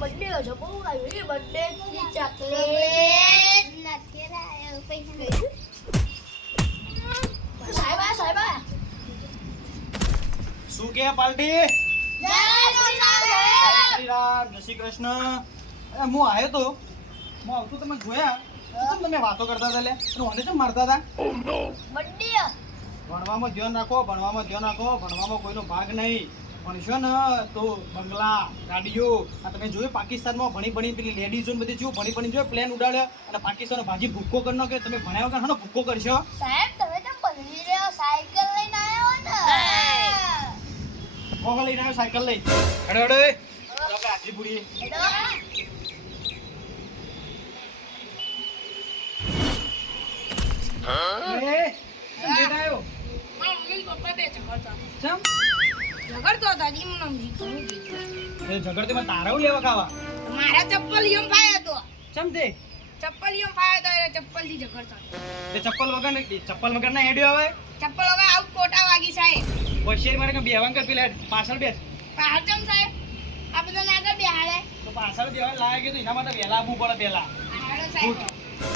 Birthday હશે બહુ આવી બર્થડે ની ચોકલેટ નથી લાયો પૈસા સાહેબ શું કે પાર્ટી? જય શ્રી રામ શ્રી રામ, જય શ્રી કૃષ્ણ. અરે હું આવ્યો તો હું આવતો તમે જોયા તો તમે વાતો કરતા હતા લે અને કેમ મારતા હતા? બર્થડે ભણવામાં ધ્યાન રાખો, ભણવામાં કોઈનો ભાગ નહીં. ભણશો ને તો બંગલા ગાડીઓ આ તમે જોયું પાકિસ્તાનમાં ભણી પેલી લેડીઝો બધી જો ભણી જો પ્લેન ઉડાડ્યા અને પાકિસ્તાન ભાજી ભૂક્કો કરી નાખ્યો. તમે ભણ્યા વગર ભૂક્કો કરશો? સાહેબ તમે તો પલવી રહ્યો સાયકલ લઈને આવ્યો ને કોકો લઈને આવ્યો સાયકલ લઈ હેડો આપણે હાજી પૂરી તારા લેવા ખાવા મારા ચપ્પલ યમ ફાયા તો ચમ તે ચપ્પલ યમ ફાયા તો એ ચપ્પલ થી ઝઘડતો તે ચપ્પલ વગર ના હેડ્યો આવે ચપ્પલ વગર આઉટ કોટા વાગી સાહેબ હોશિયારી મારે કે બેવાંગ કર પેલા પાછળ બેસ પાછળ સાહેબ આ બધા નાગર બેહાડે તો પાછળ બેવા લાગે કે તો એના માટે વહેલા આવવું પડે પેલા હાડો સાહેબ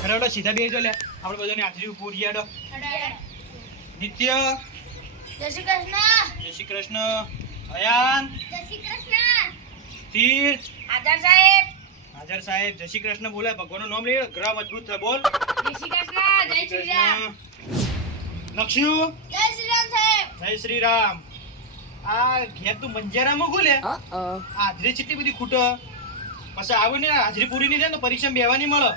હેડો સીધા બેસજો લે આપણે બધાની હાજરી પૂરી હેડો નિત્ય જય શ્રી કૃષ્ણ જય શ્રી કૃષ્ણ અયાન જય શ્રી કૃષ્ણ તીર આદર સાહેબ હાજર સાહેબ જય શ્રી કૃષ્ણ બોલે ભગવાનનું નામ લે ગ્રહ મજબૂત થાય બોલ જય શ્રી કૃષ્ણ જય શ્રી રામ લક્ષ્યુ જય શ્રી રામ સાહેબ જય શ્રી રામ આ ઘેર તું મંજારા માં ગોલે હાજરી ચીટલી બધી ખૂટો પછી આવું ને હાજરી પૂરી નહીં થાય તો પરીક્ષા બેવાની મળે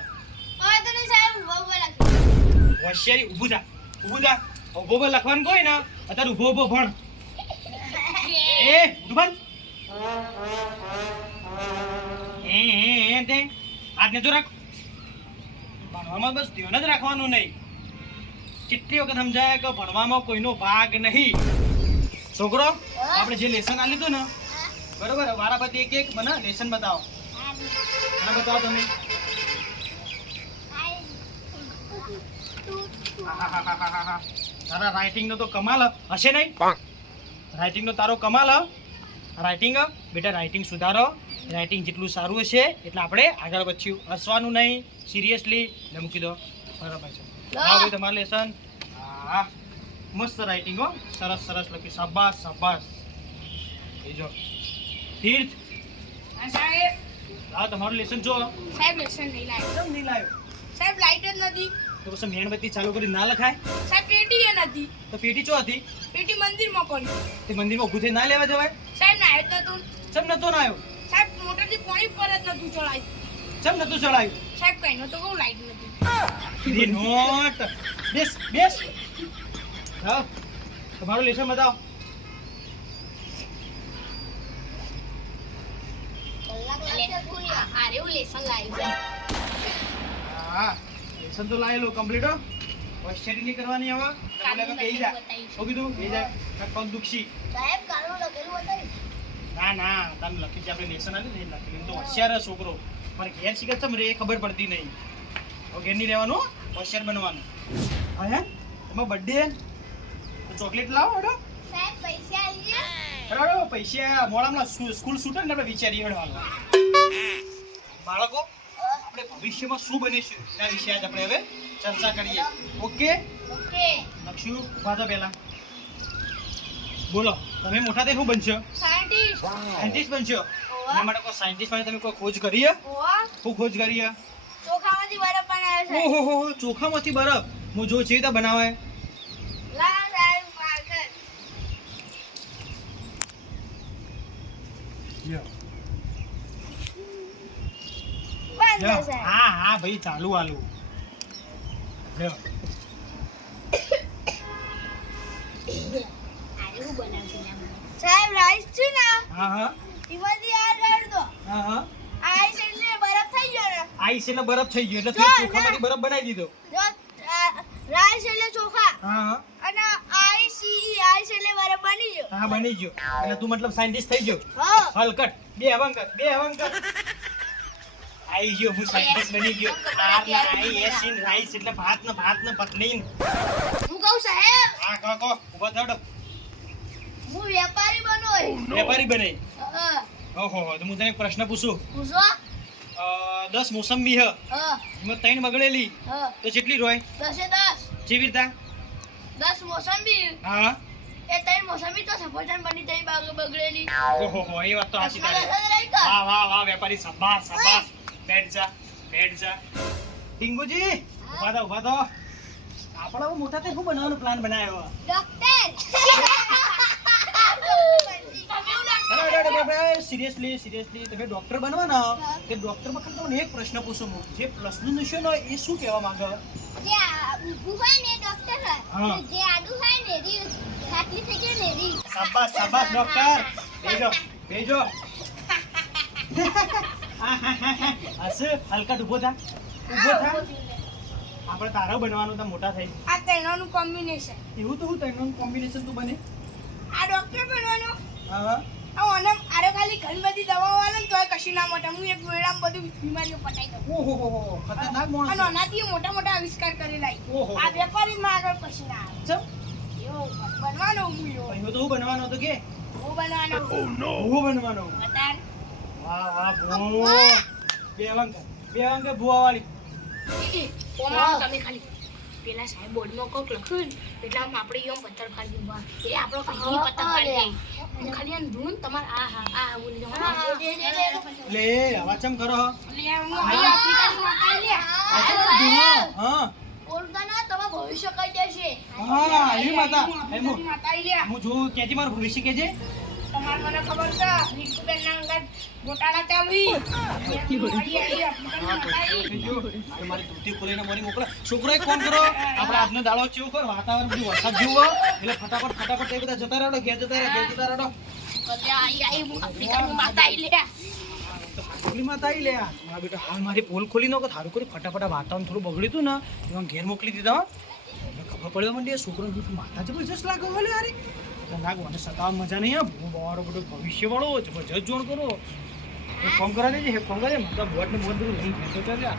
ઓય તો નહીં સાહેબ ઉભા રાખી હોશિયારી ઊભું થા ઊભો લખવાનું કોઈ ને અત્યારે ઊભો ભણ એ ઉઠ એ તે આજને જો રાખ ભણવામાં બસ ધ્યાન જ રાખવાનું નહીં. કેટલી વખત સમજાય કે ભણવામાં કોઈનો ભાગ નહીં. છોકરો આપણે જે લેસન આ લીધું ને બરોબર વારાફરતી એક મને લેસન બતાવો. મને બતાવો તમે. તારા રાઇટિંગ નો તો કમાલ હશે નહીં? રાઇટિંગ નો તારો કમાલ રાઇટિંગ બેટા રાઇટિંગ સુધારો. રાઇટિંગ જેટલું સારું હશે એટલે આપણે આગળ વધ્યું. હસવાનું નહીં સિરિયસલી એટલે મૂકી દો બરાબર છે. હા ભાઈ તમારું લેસન હા મસ્ત રાઇટિંગ હો સરસ લખ્યું શાબાશ જો તીર્થ સાહેબ હા તમારું લેસન જો સાહેબ લેસન નહીં લાવ્યો કેમ નહીં લાવ્યો? સાહેબ લાઈટ જ નથી તો પછી મેણબત્તી ચાલુ કરી ના લખાય? સાહેબ પેટી એ નથી તો પેટી ચો હતી? પેટી મંદિરમાં પડી તે મંદિરમાં ઊભું થઈ ના લેવા જવાય? સાહેબ ના આવ્યો તો ચમ નતો ના આવ્યો? સાહેબ મોટરથી પાણી પર જ નતું ચડાયું ચમ નતું ચડાયું? સાહેબ કઈ નતો કહું લાઈટ નથી ધી નોટ બેસ હા તમારું લેસન બતાવો. હા લેસન તો લાયેલો કમ્પ્લીટ હો. હોશિયારી નહીં કરવાની હવે. બેહી જા. શું કીધું? બેહી જા. પગ દુખશી. સાહેબ કાલનું લખેલું બતાવીશ ના તમે લખી છે આપણે લેસન આલ્યું ને એ લખેલું. એમ તો હોશિયાર હે છોકરો પણ ઘેર શીખે છે એ ખબર પડતી નહીં. હવે ઘેર નહીં રહેવાનું હોશિયાર બનવાનું. હા હે એમાં બર્થડે તો ચોકલેટ લાવો હેડો. સાહેબ પૈસા આલીએ હેડો પૈસા મોડામાં સ્કૂલ છૂટે ને આપણે વિચારીએ હેડવાનું. બાળકો આપણે ભવિષ્યમાં શું બનીશું એના વિશે આજ આપણે હવે ચર્ચા કરીએ. ઓકે લક્ષુ ઉભા થા પહેલા બોલો તમે મોટા થઈને શું બનશો? સાયન્ટિસ્ટ બનશો. એના માટે કોઈ સાયન્ટિસ્ટ માટે તમે કોઈ ખોજ કરી? શું ખોજ કરી? ચોખામાંથી બરફ બનાવે છે ઓહો ચોખામાંથી બરફ હું જો છે તો બનાવે. લા સાહેબ પાગલ બંધ છે હા ભાઈ ચાલુ આલુ લ્યો. સાહેબ રાઈસ છે ને હા એમાંથી આ કાઢ દો હા આઈસ એટલે બરફ થઈ ગયો ને આઈસ એટલે બરફ થઈ ગયો એટલે ચોખામાંથી બરફ બનાવી દીધો. જો રાઈસ એટલે ચોખા હા અને આઈસ એટલે બરફ બની ગયો. હા બની ગયો એટલે તું મતલબ સાયન્ટિસ્ટ થઈ ગયો. હા હલકટ બે હવંકર આઈ ગયો હું સાયન્ટિસ્ટ બની ગયો. આઈએસ ઇન રાઈસ એટલે ભાત ને પતલી. હું કહું સાહેબ હા કહો ઉભા થડો. હું વેપારી બનો વેપારી બને ઓહો તો હું તને એક પ્રશ્ન પૂછું પૂછો 10 મોસંબી હ હા એમાં 3 બગડેલી હા તો કેટલી રોય 10 જેવી રીતના 10 મોસંબી હા એ 3 મોસંબી તો સફરજન બની તઈ બગડેલી ઓહો એ વાત તો સાચી તારી રહી કા વાહ વાહ વાહ વેપારી શાબાશ શાબાશ બેઠ જા ટીંગુજી ઉભા થો આપણે હવે મોટા તે શું બનાવવાનો પ્લાન બનાવ્યો સિરિયસલી તમે ડોક્ટર બનવાના તે ડોક્ટર માં તમને એક પ્રશ્ન પૂછું હું જે પ્લસ નું નિશાન હોય એ શું કહેવા માંગે જે ઊભું હોય ને ડોક્ટર હા. જે આડું હોય ને રી ખાટલી થઈ ગઈ ને રી શાબાશ ડોક્ટર બેજો હસ હલકા ઊભો થા આપણે તારા બનવાનું તા મોટા થઈ આ ત્રણનું કોમ્બિનેશન એવું તો હું તૈનું કોમ્બિનેશન તું બને આ ડોક્ટર બનવાનો હા આને આરે ખાલી ઘણી બધી દવાઓ આલે ને તોય કશી ના મોટા હું એક વેળામાં બધું બીમારીઓ પટાઈ દઉં ઓહો ખતરનાક માણસ અને આનાથી મોટા આવિષ્કાર કરેલા ઓહો. આ વેપારીમાં આગળ કશી ના આવે ચમ એવો બનવાનો હું એવો એવું તો હું બનવાનો હતો કે હું બનવાનો હું બનવાનો બતાર વાહ ભૂ બે વાંકે ભૂવા વાળી ઓમાં તમે ખાલી પેલા સાહેબ બોર્ડમાં કોક લખ્યું ને એટલે આમ આપણે ઈમ પથ્થર ફાડી દીધું એ આપણો કઈ પથ્થર ફાડી દે ખાલી આમ ધૂન તમાર આ બોલી દો લે આવા ચમ કરો હા ઓળખાના તમાર ભવિષ્ય કઈ દેશે હા એ માતા હું માતા લ્યા હું જો કેજી મારું ભવિષ્ય કેજે તમાર મને ખબર છે રીતુબેન ના અંગત ગોટાળા ચાલુ મારી ધોતી ખોલીને મારી મોકલે છોકરો એક કામ કરો આપણે આજનો દાડો ચેવો કર વાતાવરણ બધું વરસાદ જેવું એટલે ફટાફટ એ બધા જતા રહેડો ઘેર જતા રહેડો પોલી માં તાઈ લે મારા બેટા હાલ મારી પોલ ખોલી નો થારું કરી ફટાફટ વાતાવરણ થોડું બગડ્યું હતું ને એમાં ઘેર મોકલી દીધા ખબર પડવા માંડી છોકરો માથા જબરજસ્ત લાગે ભલે યાર લાગો અને સતાવ મજા નહીં આ બહુ બધો ભવિષ્ય વાળો જબરજસ્ત જોણ કરો ફોન કરા દેજે ફોન કરે મતલબ બોટ ને બોટ બધું લઈને ચાલ્યા